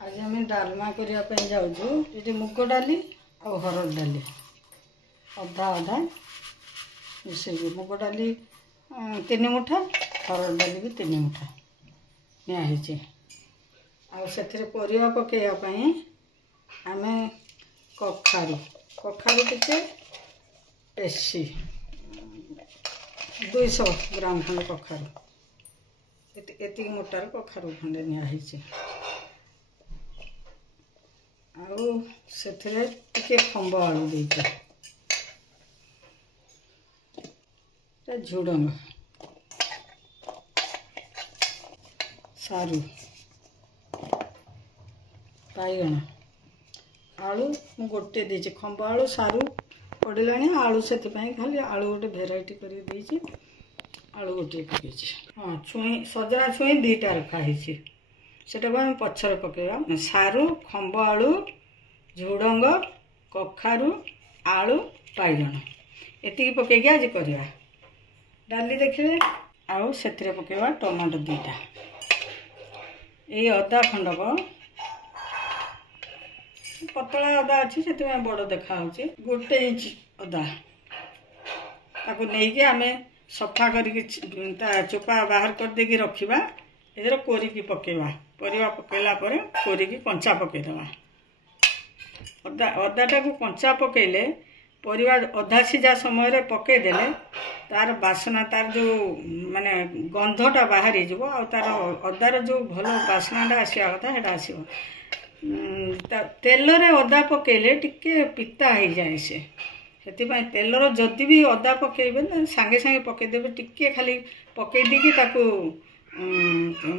आज आम डालमा करने जाऊँ ये मुग डाली और हरड़ डाली अधा अधा मिसे मुग डाली 3 मुठा हरड़ डाली भी 3 मुठा नियाही से परिवा पकईवाई आम कखारू कखारू टे पेशी 200 ग्राम खंड कखारू एति मोटार कखारू खंडे नियाही से खंब आलू देचे झुडंग सारू बाइगण आलू गोटे देचे खंब आलू सारू पड़ा आलू से खाली आलू गोटे भेराइटी कर आलू गोटे पकई हाँ छुई सजना छुई 2टा रखाही से पछर पकेवा सारू खंब आलू झुडंग कखारू आलू बाइगण एति पकईकि आज करवा डाली देखिए आउ से पकेवा टमाटो 2टा ये अदा खंडक पतला अदा अच्छी से बड़ देखा 1 इंच अदा ताको नहीं आम सफा कर चोपा बाहर कर देकी रखिबा इधर कोरिकी पकेवा परिवा पकेला पर कोरिकी कंचा पकेदवा अदा अदाटा को कंचा पकेले परिवा अधा सीझा समय पकईदेले तार बासना तार जो माने गंधटा बाहरी जीवो आ तार अदार जो भल बासनाटा आसिया कथा सेटा आसिबो तेल रे अदा पकेले टिके पिता हो जाए से तेलर जदि भी अदा पकेबे सांगे सांगे पकईदेवे टिके खाली पकई देकी ताकू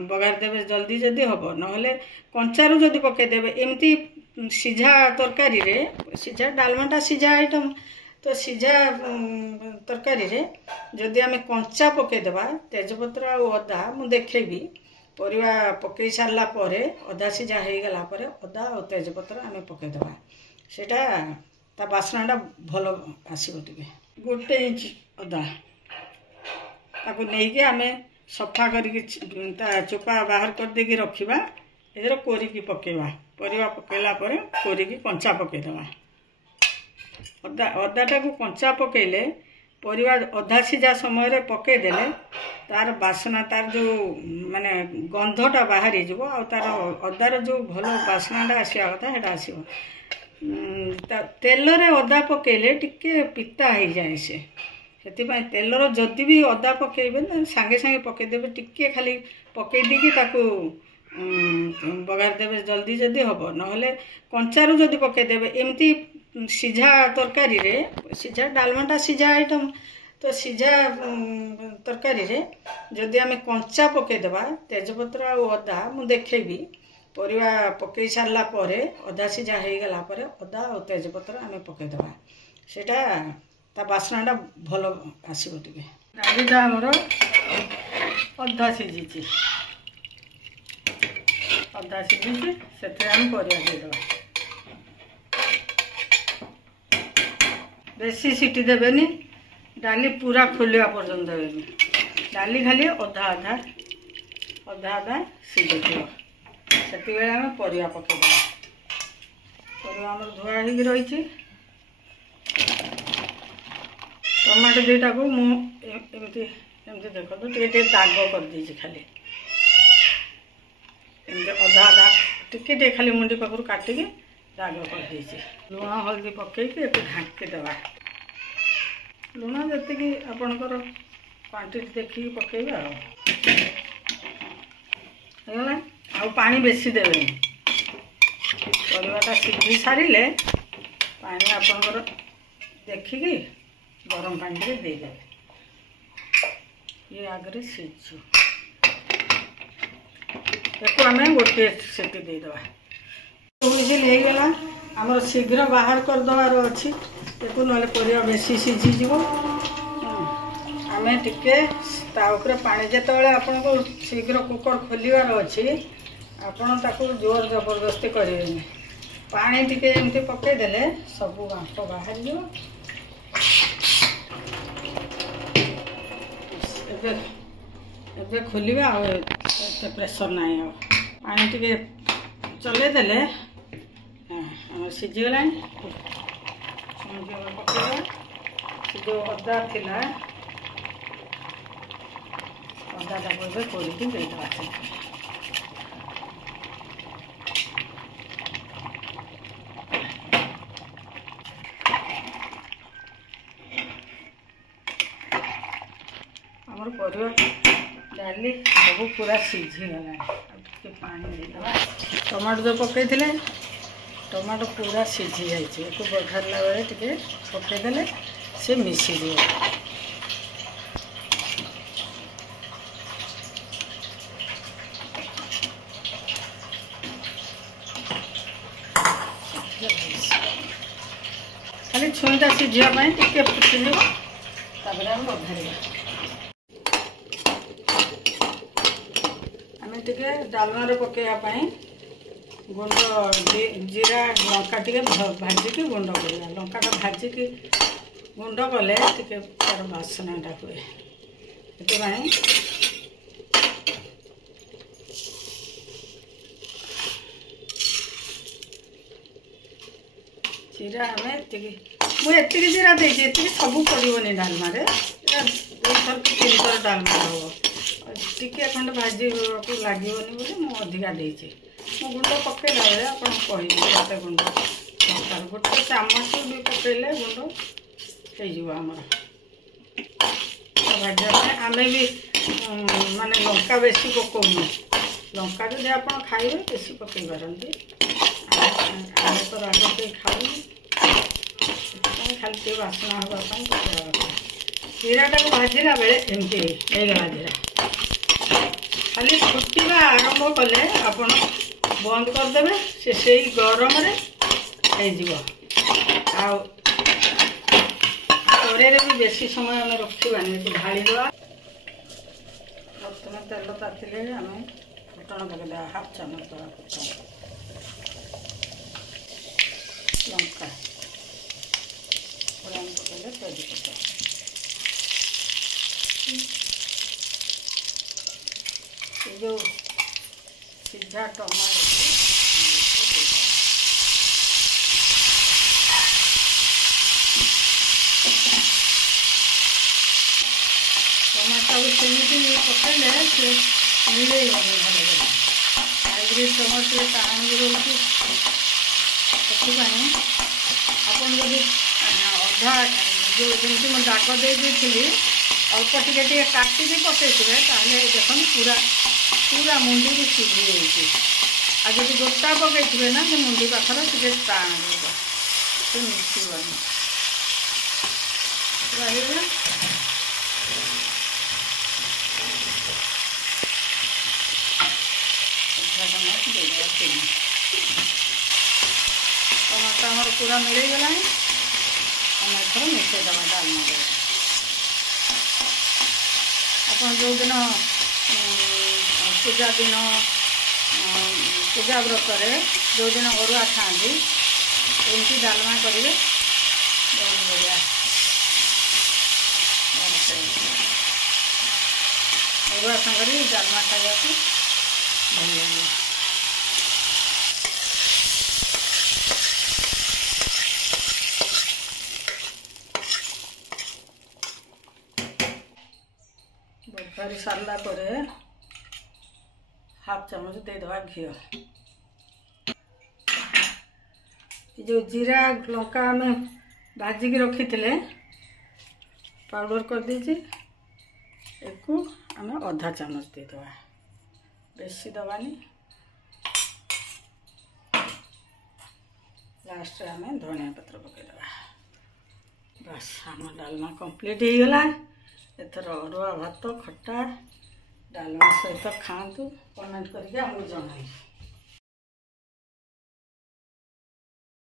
बघार देवे जल्दी जदि हम ना कंचारू जदि पकईदेवे एमती सीझा तरकारी रे सीझा डालमाटा सीझा आइटम तो सीझा तरकारी रे जदि आम कंचा पकईदेवा तेजपत्र आ अदा मु देखेबी परिवा पकई सारा पर अधा सीझा हो गला पर अदा और तेजपत्र आम पकईदेवा सेटा ता बासनाटा भल आसो टे 1 इंच अदा ताको नहीं आम सफा करके चोपा बाहर कर देकी रखिबा इधर कोरिकी पकेवा परिवा पकेला पर कोरिकी कंचा पकईदवा अदा अदाटा को कंचा पकईले परिवा अधा सीझा समय पकईदेले तार बासना तार जो माने गंधटा बाहरी जीवो आ तार अदार जो भल बासनाटा आसिया कथा सेटा आसिबो तेल रे अदा पकईले टिके पिता हो जाए से तेलर जदि भी अदा पकईबे सांगे सांगे पकईदेवे टिके खाली पकई देकी ताकू बघार देवे जल्दी जदि हम ना कंचारू जदि पकईदेवे एमती सीझा तरकारी रे सीझा डालमाटा सीझा आइटम तो सीझा तरकारी रे जदि आम कंचा पकईदेवा तेजपत्र आ अदा मु देखेबी परिवा पकई सारा पर अधा सीझा हो गला पर अदा और तेजपत्र आम पकईदेवा सेटा ता बासनाटा भल आसो टे डालीटा आमर अधा सीझी अधा सीझी से आम परिया देदेवा बेसी सीटी देवेनी डाली पूरा खोलिया पर्यंत देवेनी डाली खाली अधा अधा अधा अधा सीझे से आम परिया पकईदेवा परिवा आम धुआ हो रही टमाटो 2टा को मुझे देख तो टे दाग कर दे खाली एमती अधा अधा टे खाली मुंडी पाखर काटिकी दाग कर दे लुण हल्दी पकईकी एक ढांकीदेवा लुण जी आपणकर क्वांटिटी देखिए पकईबे आ पानी बेसी देवे परिवाटा सीझी सारे पानी आपणकर देखिकी गरम पानी रे दे दे ये आगे सीझु देखो आम गोटे सीटी देदेवा विजिल हो गला आम शीघ्र बाहर करदेवार अच्छी देखो ना परिवा बेसी सीझीज आम टिके पानी जिते आपन को शीघ्र कुकर खोलिवार अच्छी आपन ताको जोर जबरदस्ती करें पानी टिके एमती पकईदेले सब बांफ बाहर जाओ खोलिए प्रेसर ना पानी टे चले देले आम सीझीगला पकड़ जो अदा थिला अदा को कोरिकी देदेवा आमर परिवा डाली सब पूरा सीझीगला पानी देदेवा टमाटो जो पकई टमाटो पूरा सीझी जाइए बघारा बेले टे पकईदे से मिसीजी खाली छुईटा सीझापी टे फुटिज आम बघार आम टे डालमार पकईवाई गुंड जीरा लंका टे भाजिकी गुंड कर लंका भाजिकी गुंड कले टे तार बासनाटा हुए जीरा आम मुझे जीरा देखिए सब पड़ोनी डालमार थर तीन थर डालमा हम टे खंड भाजी लगे बोली मुझे अधिका देती मो गुंड पकईला बेले आप कहे गुंड दरकार गोटे चामच भी पकईले गुंड होमर भाजापी आम भी माने लंका बेसी पकाउनु लंका जब आप खाइबे बेसी पकई पारती आम तो राग के खाऊ खाली टे बासना हाँपाई पकड़ा कथा जीराटा को भाजला बेले एमती होगा जीरा खाली फुटा आरंभ कले आप बंद करदे से गरम तरे भी बेसी समय आम रखानी ढालीदे प्रथम तेल तातिले आम फुटण पकईदे हाफ चामच दवा फुटण लंका पकईले तेजपत्ता जो सीझा टमाटो टमाटो सेमती पकईले से मिले भल हाइब्रिड टमाटो टाण भी रोचे से आप अधा जो जमी मैं दाग देती अल्प टे काटिकी पकई देखो पूरा पूरा मुंडी भी सीझी जाइए आ जब गोटा पकई ना मुंडी पाखर टे टाण से मिसबनी टमाटो आमर पूरा मिल गला आम एथर मिसेदवा डालमा आप जो दिन पूजा दिन पूजा व्रत जो दिन अरुआ खाँगी एमती डालमा करेंगे बहुत बढ़िया अरुआ सांगे डालमा खाया भल लगे बघारी सारा पर हाफ चामच देदेवा घी जो जीरा लंका आम भाजिकी रखी थे पाउडर कर दीजिए एक आम अधा चामच देदेवा बेसी दबानी लास्ट आम धनिया पत्र पकईदेवा बस आम डालमा कंप्लीट हो गला एथर अरुआ भात खटा डालमा सहित खातु कमेंट करके आमको जन।